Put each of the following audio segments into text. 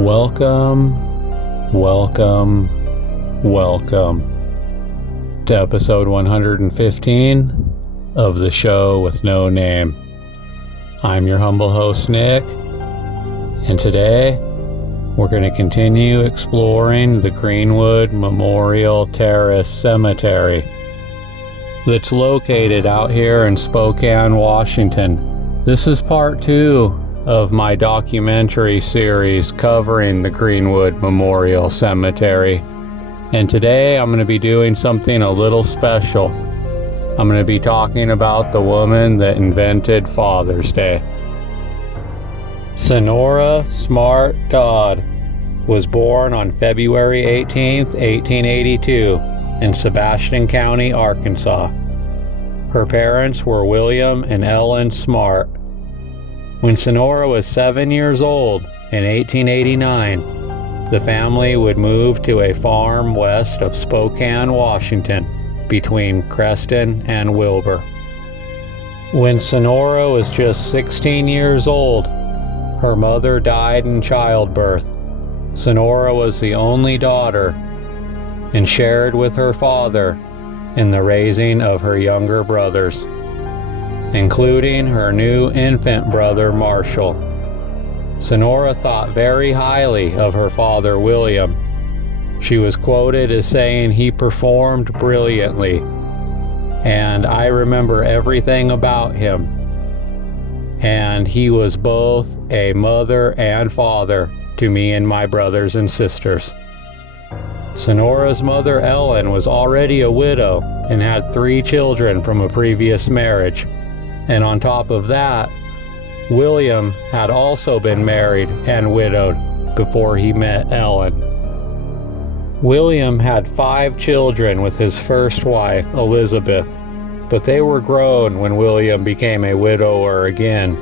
Welcome to episode 115 of the show with no name. I'm your humble host, Nick, and today we're going to continue exploring the Greenwood Memorial Terrace Cemetery that's located out here in Spokane, Washington. This is part 2 of my documentary series covering the Greenwood Memorial Cemetery. And today I'm going to be doing something a little special. I'm going to be talking about the woman that invented Father's Day. Senora Smart Dodd was born on February 18, 1882 in Sebastian County, Arkansas. Her parents were William and Ellen Smart. When Senora was 7 years old in 1889, the family would move to a farm west of Spokane, Washington, between Creston and Wilbur. When Senora was just 16 years old, her mother died in childbirth. Senora was the only daughter and shared with her father in the raising of her younger brothers, including her new infant brother Marshall. Senora thought very highly of her father William. She was quoted as saying he performed brilliantly, and I remember everything about him. And he was both a mother and father to me and my brothers and sisters. Senora's mother Ellen was already a widow and had 3 children from a previous marriage. And on top of that, William had also been married and widowed before he met Ellen. William had 5 children with his first wife, Elizabeth, but they were grown when William became a widower again.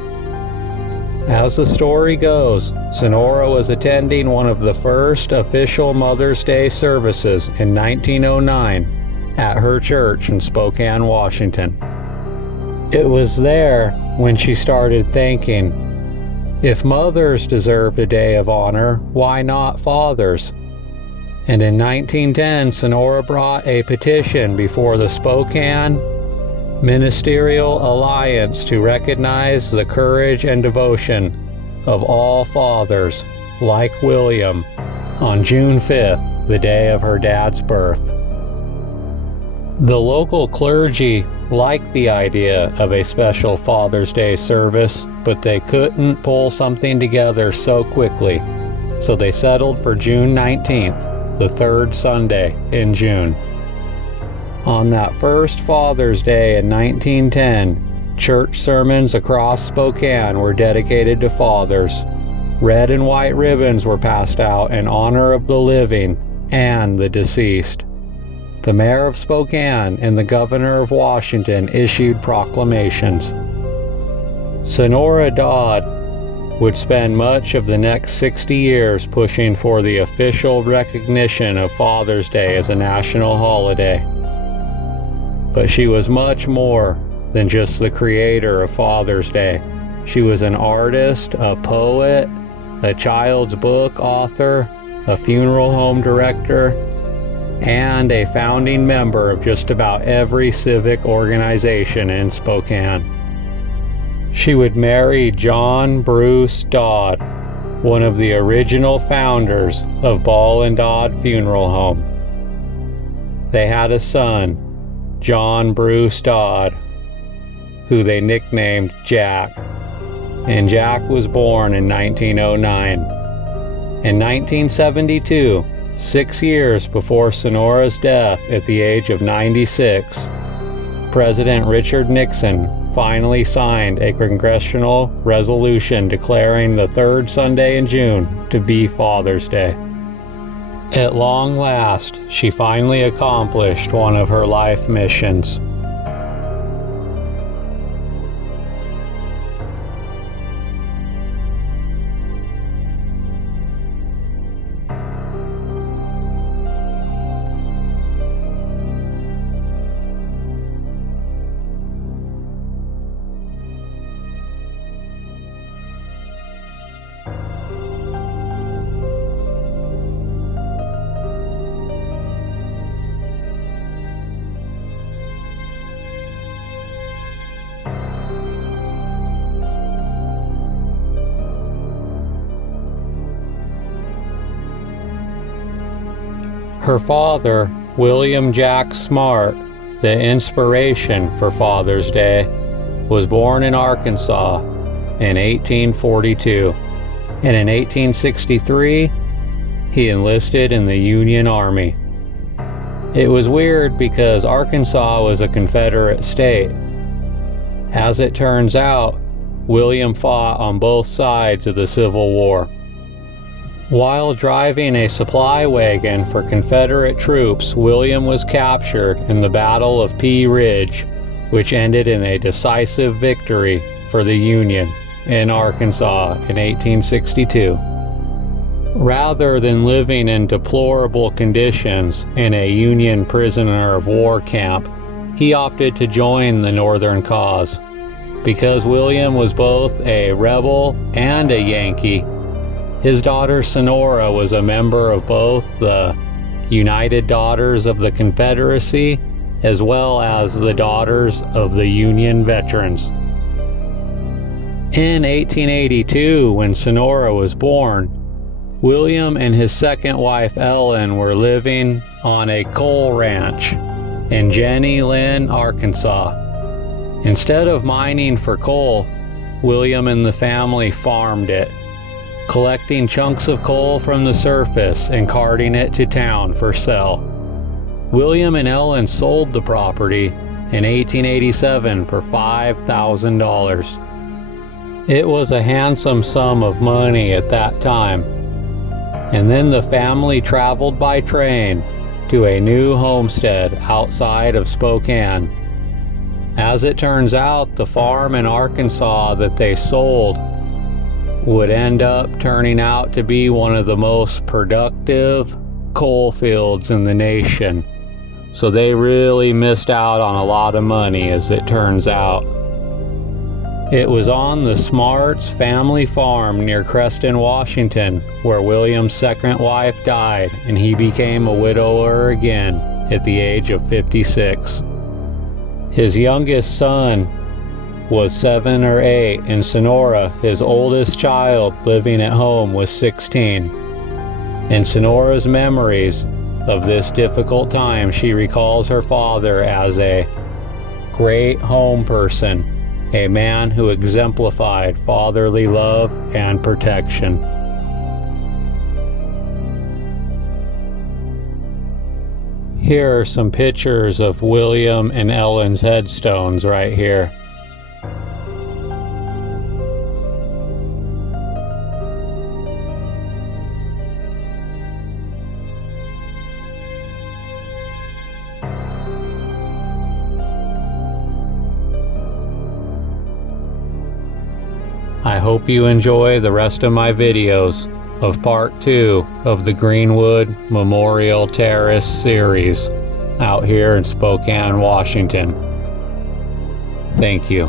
As the story goes, Senora was attending one of the first official Mother's Day services in 1909 at her church in Spokane, Washington. It was there when she started thinking, if mothers deserved a day of honor, why not fathers? And in 1910, Senora brought a petition before the Spokane Ministerial Alliance to recognize the courage and devotion of all fathers, like William, on June 5th, the day of her dad's birth. The local clergy liked the idea of a special Father's Day service, but they couldn't pull something together so quickly, so they settled for June 19th, the 3rd Sunday in June. On that first Father's Day in 1910, church sermons across Spokane were dedicated to fathers. Red and white ribbons were passed out in honor of the living and the deceased. The mayor of Spokane and the governor of Washington issued proclamations. Senora Dodd would spend much of the next 60 years pushing for the official recognition of Father's Day as a national holiday. But she was much more than just the creator of Father's Day. She was an artist, a poet, a child's book author, a funeral home director, and a founding member of just about every civic organization in Spokane. She would marry John Bruce Dodd, one of the original founders of Ball and Dodd Funeral Home. They had a son, John Bruce Dodd, who they nicknamed Jack, and Jack was born in 1909. In 1972, 6 years before Senora's death at the age of 96, President Richard Nixon finally signed a congressional resolution declaring the 3rd Sunday in June to be Father's Day. At long last, she finally accomplished one of her life missions. Her father, William Jack Smart, the inspiration for Father's Day, was born in Arkansas in 1842, and in 1863, he enlisted in the Union Army. It was weird because Arkansas was a Confederate state. As it turns out, William fought on both sides of the Civil War. While driving a supply wagon for Confederate troops, William was captured in the Battle of Pea Ridge, which ended in a decisive victory for the Union in Arkansas in 1862. Rather than living in deplorable conditions in a Union prisoner of war camp, he opted to join the Northern cause. Because William was both a rebel and a Yankee, his daughter Senora was a member of both the United Daughters of the Confederacy as well as the Daughters of the Union Veterans. In 1882, when Senora was born, William and his second wife Ellen were living on a coal ranch in Jenny Lynn, Arkansas. Instead of mining for coal, William and the family farmed it, collecting chunks of coal from the surface and carting it to town for sale. William and Ellen sold the property in 1887 for $5,000. It was a handsome sum of money at that time. And then the family traveled by train to a new homestead outside of Spokane. As it turns out, the farm in Arkansas that they sold would end up turning out to be one of the most productive coal fields in the nation. So they really missed out on a lot of money, as it turns out. It was on the Smarts family farm near Creston, Washington, where William's second wife died, and he became a widower again at the age of 56. His youngest son was 7 or 8, and Senora, his oldest child living at home, was 16. In Senora's memories of this difficult time, she recalls her father as a great home person, a man who exemplified fatherly love and protection. Here are some pictures of William and Ellen's headstones right here. I hope you enjoy the rest of my videos of part 2 of the Greenwood Memorial Terrace series out here in Spokane, Washington. Thank you.